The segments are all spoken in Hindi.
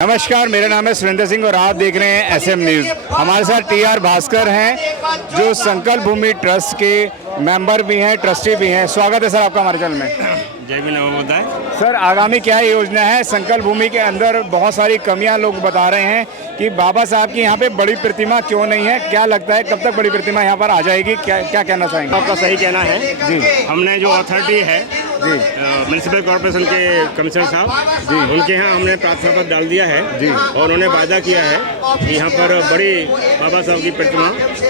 नमस्कार, मेरा नाम है सुरेंद्र सिंह और आप देख रहे हैं एसएम न्यूज़। हमारे साथ टीआर भास्कर हैं जो संकल्प भूमि ट्रस्ट के मेंबर भी हैं, ट्रस्टी भी हैं। स्वागत है सर आपका हमारे चैनल में। जय भी नवोदय। सर, आगामी क्या योजना है? संकल्प भूमि के अंदर बहुत सारी कमियां लोग बता रहे हैं कि बाबा साहब की यहाँ पे बड़ी प्रतिमा क्यों नहीं है। क्या लगता है कब तक बड़ी प्रतिमा यहाँ पर आ जाएगी? क्या कहना चाहेंगे? आपका सही कहना है जी। हमने जो अथॉरिटी है जी, म्यूनसिपल कॉर्पोरेशन के कमिश्नर साहब जी, उनके यहाँ हमने प्रार्थना पत्र डाल दिया है जी, और उन्होंने वादा किया है कि यहाँ पर बड़ी बाबा साहब की प्रतिमा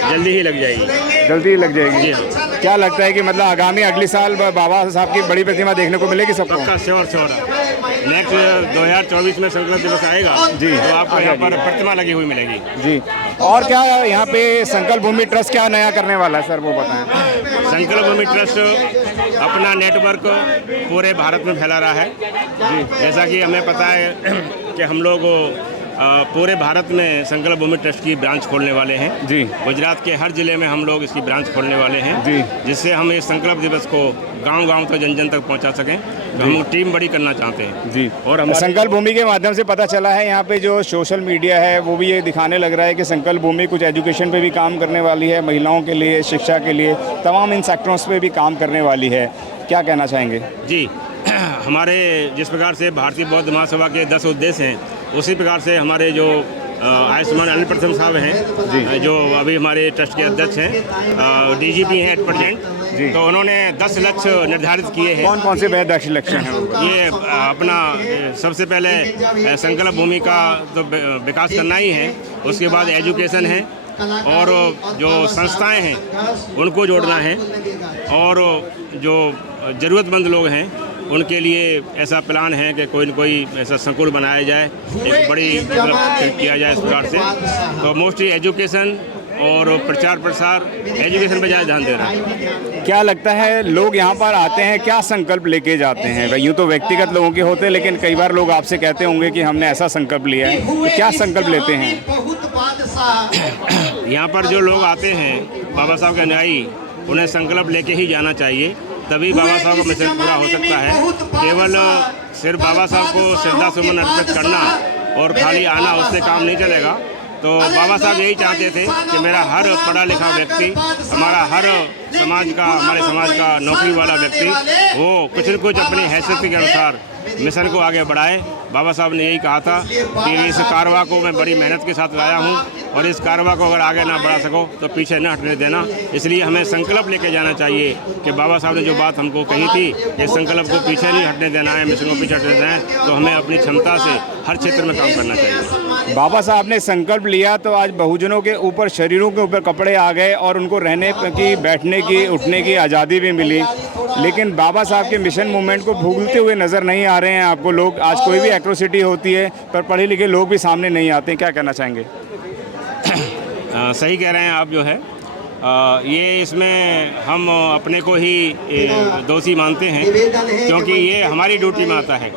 जल्दी ही लग जाएगी। जल्दी ही लग जाएगी जी हाँ। क्या लगता है कि मतलब आगामी अगले साल बाबा साहब की बड़ी प्रतिमा देखने को मिलेगी सबको? पक्का श्योर नेक्स्ट 2024 में संकल्प दिवस आएगा जी, तो आपको यहाँ पर प्रतिमा लगी हुई मिलेगी जी। और क्या यहाँ पे संकल्प भूमि ट्रस्ट क्या नया करने वाला है सर, वो बताएं। संकल्प भूमि ट्रस्ट अपना नेटवर्क पूरे भारत में फैला रहा है जी। जैसा कि हमें पता है कि हम लोग पूरे भारत में संकल्प भूमि ट्रस्ट की ब्रांच खोलने वाले हैं जी। गुजरात के हर जिले में हम लोग इसकी ब्रांच खोलने वाले हैं जी, जिससे हम इस संकल्प दिवस को गांव-गांव तक जन जन तक पहुंचा सकें। तो हम टीम बड़ी करना चाहते हैं जी। और हम संकल्प भूमि के माध्यम से पता चला है यहाँ पे जो सोशल मीडिया है वो भी ये दिखाने लग रहा है कि संकल्प भूमि कुछ एजुकेशन पे भी काम करने वाली है, महिलाओं के लिए, शिक्षा के लिए, तमाम इन सेक्टरों पे भी काम करने वाली है। क्या कहना चाहेंगे? जी हमारे जिस प्रकार से भारतीय बौद्ध महासभा के 10 उद्देश्य हैं, उसी प्रकार से हमारे जो आयुष्मान अनिल प्रथम साहब हैं जो अभी हमारे ट्रस्ट के अध्यक्ष हैं, डीजीपी हैं एट प्रेजेंट, तो उन्होंने 10 लक्ष्य निर्धारित किए हैं। कौन कौन से 10 लक्ष्य हैं? ये अपना सबसे पहले संकल्प भूमि का तो विकास करना ही है, उसके बाद एजुकेशन है और जो संस्थाएं हैं उनको जोड़ना है, और जो ज़रूरतमंद लोग हैं उनके लिए ऐसा प्लान है कि कोई न कोई ऐसा संकुल बनाया जाए, एक बड़ी किया जाए इस प्रकार से। तो मोस्टली एजुकेशन और प्रचार प्रसार, एजुकेशन पे ज़्यादा ध्यान दे रहा है। क्या लगता है लोग यहाँ पर आते हैं, क्या संकल्प लेके जाते हैं? भाई यूँ तो व्यक्तिगत लोगों के होते हैं, लेकिन कई बार लोग आपसे कहते होंगे कि हमने ऐसा संकल्प लिया है, तो क्या संकल्प लेते हैं? यहाँ पर जो लोग आते हैं बाबा साहब के अनुयायी, उन्हें संकल्प लेके ही जाना चाहिए, तभी बाबा साहब का मिशन पूरा हो सकता है। केवल सिर्फ बाबा साहब को श्रद्धा सुमन अर्पित करना और खाली आना, उससे काम नहीं चलेगा। तो बाबा साहब यही चाहते थे कि मेरा हर पढ़ा लिखा व्यक्ति, हमारे समाज का नौकरी वाला व्यक्ति वो कुछ न कुछ अपनी हैसियत के अनुसार मिशन को आगे बढ़ाए। बाबा साहब ने यही कहा था कि इस कारवा को मैं बड़ी मेहनत के साथ लाया हूँ, और इस कारवा को अगर आगे ना बढ़ा सको तो पीछे न हटने देना। इसलिए हमें संकल्प लेके जाना चाहिए कि बाबा साहब ने जो बात हमको कही थी कि संकल्प को पीछे नहीं हटने देना है, मिशन को पीछे हटने देना है, तो हमें अपनी क्षमता से हर क्षेत्र में काम करना चाहिए। बाबा साहब ने संकल्प लिया तो आज बहुजनों के ऊपर, शरीरों के ऊपर कपड़े आ गए और उनको रहने की, बैठने की, उठने की आज़ादी भी मिली। लेकिन बाबा साहब के मिशन मूवमेंट को भूलते हुए नज़र नहीं आ रहे हैं आपको लोग। आज कोई भी एट्रोसिटी होती है पर पढ़े लिखे लोग भी सामने नहीं आते। क्या कहना चाहेंगे? सही कह रहे हैं आप। जो है ये इसमें हम अपने को ही दोषी मानते हैं, क्योंकि ये हमारी ड्यूटी में आता है।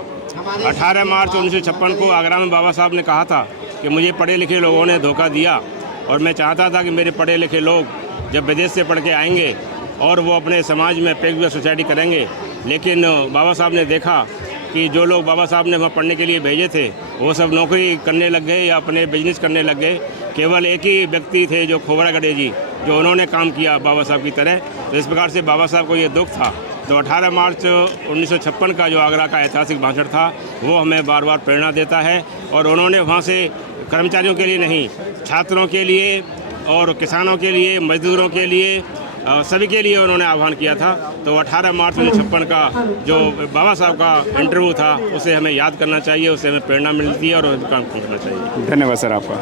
18 मार्च 1956 को आगरा में बाबा साहब ने कहा था कि मुझे पढ़े लिखे लोगों ने धोखा दिया, और मैं चाहता था कि मेरे पढ़े लिखे लोग जब विदेश से पढ़ के आएंगे और वो अपने समाज में पेगुआ सोसाइटी करेंगे। लेकिन बाबा साहब ने देखा कि जो लोग बाबा साहब ने वहाँ पढ़ने के लिए भेजे थे वो सब नौकरी करने लग गए या अपने बिजनेस करने लग गए। केवल एक ही व्यक्ति थे जो खोबरा गडे जी, जो उन्होंने काम किया बाबा साहब की तरह। तो इस प्रकार से बाबा साहब को ये दुख था। तो 18 मार्च 1956 का जो आगरा का ऐतिहासिक भाषण था वो हमें बार बार प्रेरणा देता है, और उन्होंने वहाँ से कर्मचारियों के लिए नहीं, छात्रों के लिए और किसानों के लिए, मजदूरों के लिए, सभी के लिए उन्होंने आह्वान किया था। तो 18 मार्च 1956 का जो बाबा साहब का इंटरव्यू था उसे हमें याद करना चाहिए, उससे हमें प्रेरणा मिलती है और काम करना चाहिए। धन्यवाद सर आपका।